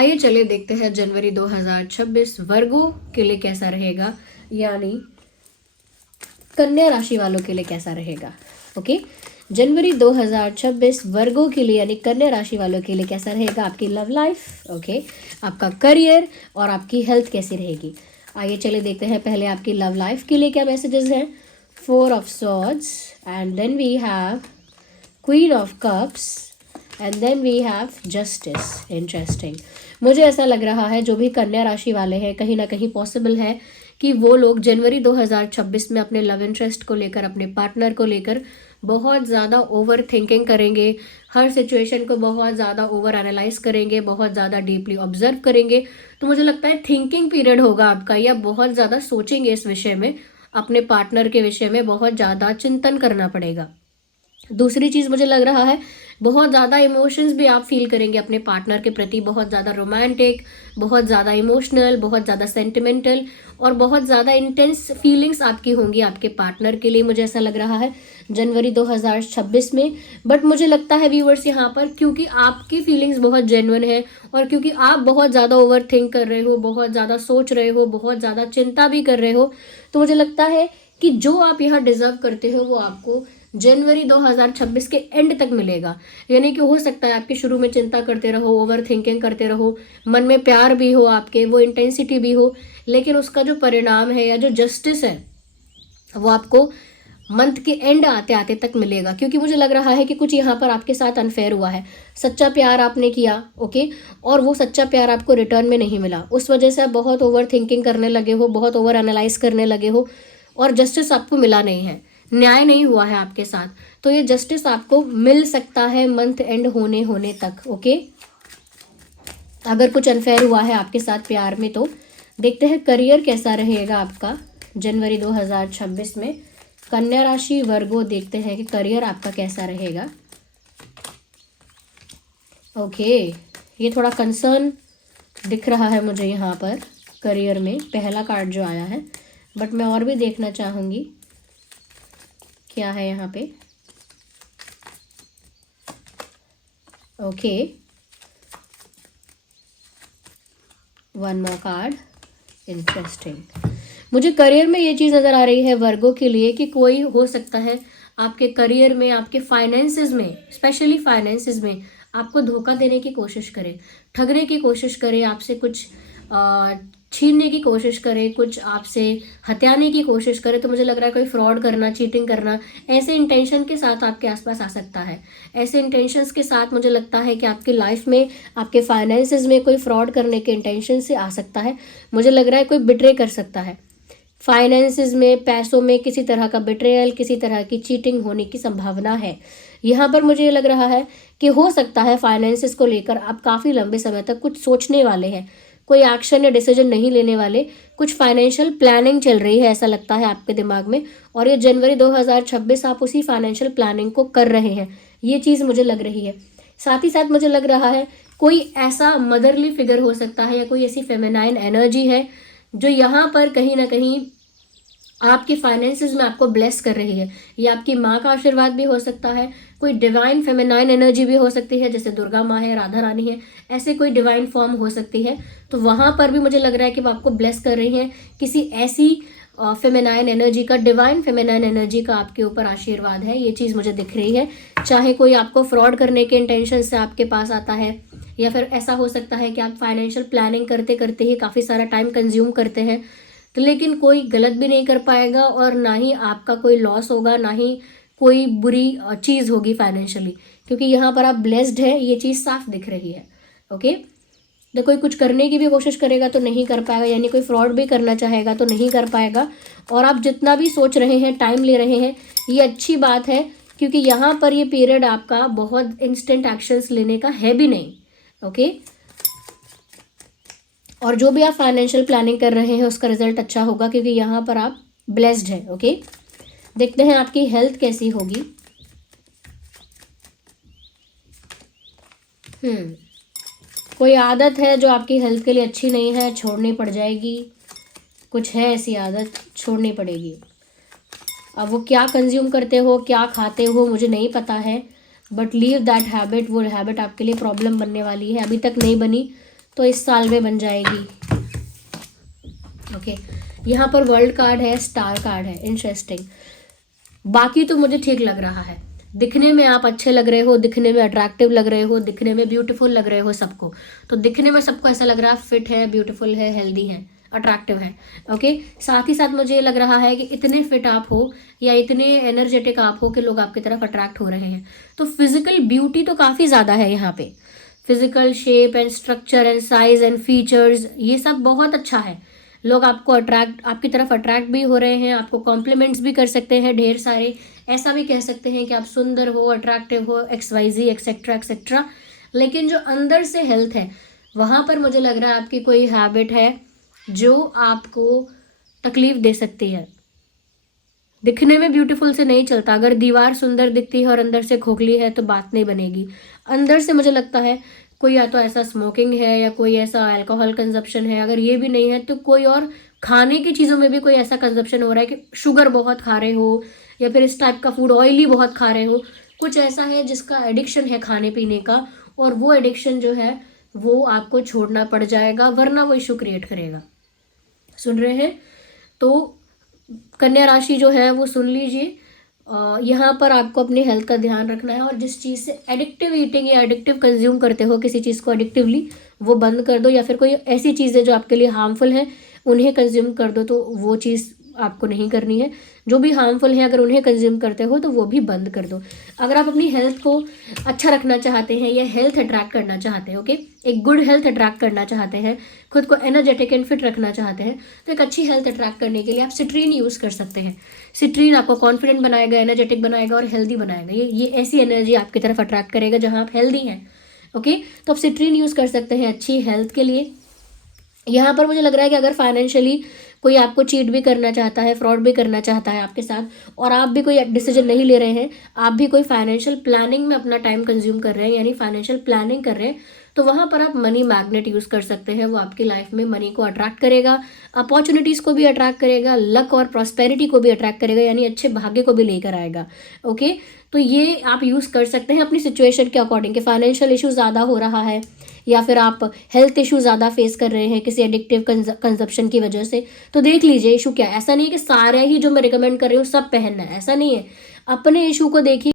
आइए चलिए देखते हैं जनवरी 2026 वर्गों के लिए कैसा रहेगा, यानी कन्या राशि वालों के लिए कैसा रहेगा। ओके, जनवरी 2026 वर्गों के लिए यानी कन्या राशि वालों के लिए कैसा रहेगा आपकी लव लाइफ, ओके, आपका करियर और आपकी हेल्थ कैसी रहेगी। आइए चलिए देखते हैं पहले आपकी लव लाइफ के लिए क्या मैसेजेस हैं। 4 of swords and then we have queen of cups and then we have justice. Interesting, मुझे ऐसा लग रहा है जो भी कन्या राशि वाले हैं कहीं ना कहीं पॉसिबल है कि वो लोग जनवरी 2026 में अपने लव इंटरेस्ट को लेकर, अपने पार्टनर को लेकर बहुत ज़्यादा ओवर थिंकिंग करेंगे, हर सिचुएशन को बहुत ज़्यादा ओवर एनालाइज करेंगे, बहुत ज़्यादा डीपली ऑब्जर्व करेंगे। तो मुझे लगता है थिंकिंग पीरियड होगा आपका, या बहुत ज़्यादा सोचेंगे इस विषय में, अपने पार्टनर के विषय में बहुत ज़्यादा चिंतन करना पड़ेगा। दूसरी चीज़ मुझे लग रहा है बहुत ज़्यादा इमोशंस भी आप फील करेंगे अपने पार्टनर के प्रति, बहुत ज़्यादा रोमांटिक, बहुत ज़्यादा इमोशनल, बहुत ज़्यादा सेंटिमेंटल और बहुत ज़्यादा इंटेंस फीलिंग्स आपकी होंगी आपके पार्टनर के लिए, मुझे ऐसा लग रहा है जनवरी 2026 में। बट मुझे लगता है व्यूअर्स यहाँ पर, क्योंकि आपकी फीलिंग्स बहुत जेन्युइन है और क्योंकि आप बहुत ज़्यादा ओवर थिंक कर रहे हो, बहुत ज़्यादा सोच रहे हो, बहुत ज़्यादा चिंता भी कर रहे हो, तो मुझे लगता है कि जो आप यहाँ डिजर्व करते हो वो आपको जनवरी 2026 के एंड तक मिलेगा। यानी कि हो सकता है आपके शुरू में चिंता करते रहो, ओवर थिंकिंग करते रहो, मन में प्यार भी हो आपके, वो इंटेंसिटी भी हो, लेकिन उसका जो परिणाम है या जो जस्टिस है वो आपको मंथ के एंड आते आते तक मिलेगा। क्योंकि मुझे लग रहा है कि कुछ यहाँ पर आपके साथ अनफेयर हुआ है, सच्चा प्यार आपने किया, ओके, और वो सच्चा प्यार आपको रिटर्न में नहीं मिला, उस वजह से आप बहुत ओवर थिंकिंग करने लगे हो, बहुत ओवर एनालाइज करने लगे हो और जस्टिस आपको मिला नहीं है, न्याय नहीं हुआ है आपके साथ। तो ये जस्टिस आपको मिल सकता है मंथ एंड होने तक, ओके, अगर कुछ अनफेयर हुआ है आपके साथ प्यार में। तो देखते हैं करियर कैसा रहेगा आपका जनवरी 2026 में। कन्या राशि वर्गो, देखते हैं कि करियर आपका कैसा रहेगा। ओके, ये थोड़ा कंसर्न दिख रहा है मुझे यहाँ पर करियर में, पहला कार्ड जो आया है, बट मैं और भी देखना चाहूँगी क्या है यहाँ पे। Okay, one more card. Interesting, मुझे करियर में ये चीज़ नज़र आ रही है वर्गों के लिए कि कोई हो सकता है आपके करियर में, आपके फाइनेंसेस में, स्पेशली फाइनेंसेस में आपको धोखा देने की कोशिश करे, ठगने की कोशिश करे, आपसे कुछ छीनने की कोशिश करे, कुछ आपसे हथियाने की कोशिश करे। तो मुझे लग रहा है कोई फ्रॉड करना, चीटिंग करना, ऐसे इंटेंशन के साथ आपके आसपास आ सकता है। ऐसे इंटेंशंस के साथ मुझे लगता है कि आपकी लाइफ में, आपके फाइनेंसेस में कोई फ्रॉड करने के इंटेंशन से आ सकता है। मुझे लग रहा है कोई बिट्रे कर सकता है फाइनेंसेस में, पैसों में किसी तरह का बिट्रेयल, किसी तरह की चीटिंग होने की संभावना है। यहाँ पर मुझे ये लग रहा है कि हो सकता है फाइनेंसेस को लेकर आप काफ़ी लंबे समय तक कुछ सोचने वाले हैं, कोई एक्शन या डिसीजन नहीं लेने वाले, कुछ फाइनेंशियल प्लानिंग चल रही है ऐसा लगता है आपके दिमाग में, और ये जनवरी 2026 आप उसी फाइनेंशियल प्लानिंग को कर रहे हैं, ये चीज़ मुझे लग रही है। साथ ही साथ मुझे लग रहा है कोई ऐसा मदरली फिगर हो सकता है या कोई ऐसी फेमिनाइन एनर्जी है जो यहाँ पर कहीं ना कहीं आपके फाइनेंसेस में आपको ब्लेस कर रही है। ये आपकी माँ का आशीर्वाद भी हो सकता है, कोई डिवाइन फेमिनाइन एनर्जी भी हो सकती है, जैसे दुर्गा माँ है, राधा रानी है, ऐसे कोई डिवाइन फॉर्म हो सकती है। तो वहाँ पर भी मुझे लग रहा है कि वो आपको ब्लेस कर रही हैं, किसी ऐसी फेमिनाइन एनर्जी का, डिवाइन फेमिनाइन एनर्जी का आपके ऊपर आशीर्वाद है, ये चीज़ मुझे दिख रही है। चाहे कोई आपको फ्रॉड करने के इंटेंशन से आपके पास आता है, या फिर ऐसा हो सकता है कि आप फाइनेंशियल प्लानिंग करते करते ही काफ़ी सारा टाइम कंज्यूम करते हैं, तो लेकिन कोई गलत भी नहीं कर पाएगा और ना ही आपका कोई लॉस होगा, ना ही कोई बुरी चीज़ होगी फाइनेंशियली, क्योंकि यहाँ पर आप ब्लेस्ड है, ये चीज़ साफ दिख रही है। ओके, तो कोई कुछ करने की भी कोशिश करेगा तो नहीं कर पाएगा, यानी कोई फ्रॉड भी करना चाहेगा तो नहीं कर पाएगा। और आप जितना भी सोच रहे हैं, टाइम ले रहे हैं, ये अच्छी बात है, क्योंकि यहाँ पर ये पीरियड आपका बहुत इंस्टेंट एक्शंस लेने का है भी नहीं। ओके, और जो भी आप फाइनेंशियल प्लानिंग कर रहे हैं उसका रिजल्ट अच्छा होगा, क्योंकि यहाँ पर आप ब्लेस्ड हैं। ओके, देखते हैं आपकी हेल्थ कैसी होगी। कोई आदत है जो आपकी हेल्थ के लिए अच्छी नहीं है, छोड़नी पड़ जाएगी, कुछ है ऐसी आदत, छोड़नी पड़ेगी। अब वो क्या कंज्यूम करते हो, क्या खाते हो, मुझे नहीं पता है, बट लीव दैट हैबिट। वो हैबिट आपके लिए प्रॉब्लम बनने वाली है, अभी तक नहीं बनी तो इस साल में बन जाएगी। ओके, यहाँ पर वर्ल्ड कार्ड है, स्टार कार्ड है, इंटरेस्टिंग। बाकी तो मुझे ठीक लग रहा है, दिखने में आप अच्छे लग रहे हो, दिखने में अट्रैक्टिव लग रहे हो, दिखने में ब्यूटीफुल लग रहे हो सबको। तो दिखने में सबको ऐसा लग रहा है फिट है, ब्यूटीफुल है, हेल्दी है, अट्रैक्टिव है। ओके, साथ ही साथ मुझे ये लग रहा है कि इतने फिट आप हो या इतने एनर्जेटिक आप हो कि लोग आपकी तरफ अट्रैक्ट हो रहे हैं। तो फिजिकल ब्यूटी तो काफ़ी ज़्यादा है यहाँ पे, physical shape and structure and size and features, ये सब बहुत अच्छा है। लोग आपको आपकी तरफ अट्रैक्ट भी हो रहे हैं, आपको कॉम्प्लीमेंट्स भी कर सकते हैं ढेर सारे। ऐसा भी कह सकते हैं कि आप सुंदर हो, अट्रैक्टिव हो, XYZ एक्सेट्रा एक्सेट्रा। लेकिन जो अंदर से हेल्थ है, वहाँ पर मुझे लग रहा है आपकी कोई हैबिट है जो आपको तकलीफ दे सकती है। दिखने में ब्यूटीफुल से नहीं चलता, अगर दीवार सुंदर दिखती है और अंदर से खोखली है तो बात नहीं बनेगी। अंदर से मुझे लगता है कोई या तो ऐसा स्मोकिंग है या कोई ऐसा अल्कोहल कंजप्शन है, अगर ये भी नहीं है तो कोई और खाने की चीज़ों में भी कोई ऐसा कंजप्शन हो रहा है कि शुगर बहुत खा रहे हो या फिर इस टाइप का फूड ऑयली बहुत खा रहे हो। कुछ ऐसा है जिसका एडिक्शन है खाने पीने का, और वो एडिक्शन जो है वो आपको छोड़ना पड़ जाएगा, वरना वो इशू क्रिएट करेगा। सुन रहे हैं? तो कन्या राशि जो है वो सुन लीजिए, यहाँ पर आपको अपनी हेल्थ का ध्यान रखना है, और जिस चीज़ से एडिक्टिव ईटिंग या एडिक्टिव कंज्यूम करते हो किसी चीज़ को एडिक्टिवली, वो बंद कर दो, या फिर कोई ऐसी चीज़ें जो आपके लिए हार्मफुल हैं उन्हें कंज्यूम कर दो, तो वो चीज़ आपको नहीं करनी है। जो भी हार्मफुल हैं अगर उन्हें कंज्यूम करते हो तो वो भी बंद कर दो। अगर आप अपनी हेल्थ को अच्छा रखना चाहते हैं या हेल्थ अट्रैक्ट करना चाहते हैं, ओके, एक गुड हेल्थ अट्रैक्ट करना चाहते हैं, खुद को एनर्जेटिक एंड फिट रखना चाहते हैं, तो एक अच्छी हेल्थ अट्रैक्ट करने के लिए आप सिट्रीन यूज़ कर सकते हैं। सिट्रीन आपको कॉन्फिडेंट बनाएगा, एनर्जेटिक बनाएगा और हेल्दी बनाएगा। ये ऐसी एनर्जी आपकी तरफ अट्रैक्ट करेगा जहाँ आप हेल्दी हैं। ओके, तो आप सिट्रीन यूज़ कर सकते हैं अच्छी हेल्थ के लिए। यहाँ पर मुझे लग रहा है कि अगर फाइनेंशियली कोई आपको चीट भी करना चाहता है, फ्रॉड भी करना चाहता है आपके साथ, और आप भी कोई डिसीजन नहीं ले रहे हैं, आप भी कोई फाइनेंशियल प्लानिंग में अपना टाइम कंज्यूम कर रहे हैं, यानी फाइनेंशियल प्लानिंग कर रहे हैं, तो वहाँ पर आप मनी मैग्नेट यूज़ कर सकते हैं। वो आपकी लाइफ में मनी को अट्रैक्ट करेगा, अपॉर्चुनिटीज़ को भी अट्रैक्ट करेगा, लक और प्रॉस्पेरिटी को भी अट्रैक्ट करेगा, यानी अच्छे भाग्य को भी लेकर आएगा। ओके, तो ये आप यूज़ कर सकते हैं अपनी सिचुएशन के अकॉर्डिंग, कि फाइनेंशियल इशू ज़्यादा हो रहा है या फिर आप हेल्थ इशू ज़्यादा फेस कर रहे हैं किसी एडिक्टिव कंजप्शन की वजह से, तो देख लीजिए इशू क्या है। ऐसा नहीं है कि सारे ही जो मैं रिकमेंड कर रही हूँ सब पहनना है, ऐसा नहीं है। अपने इशू को देखिए।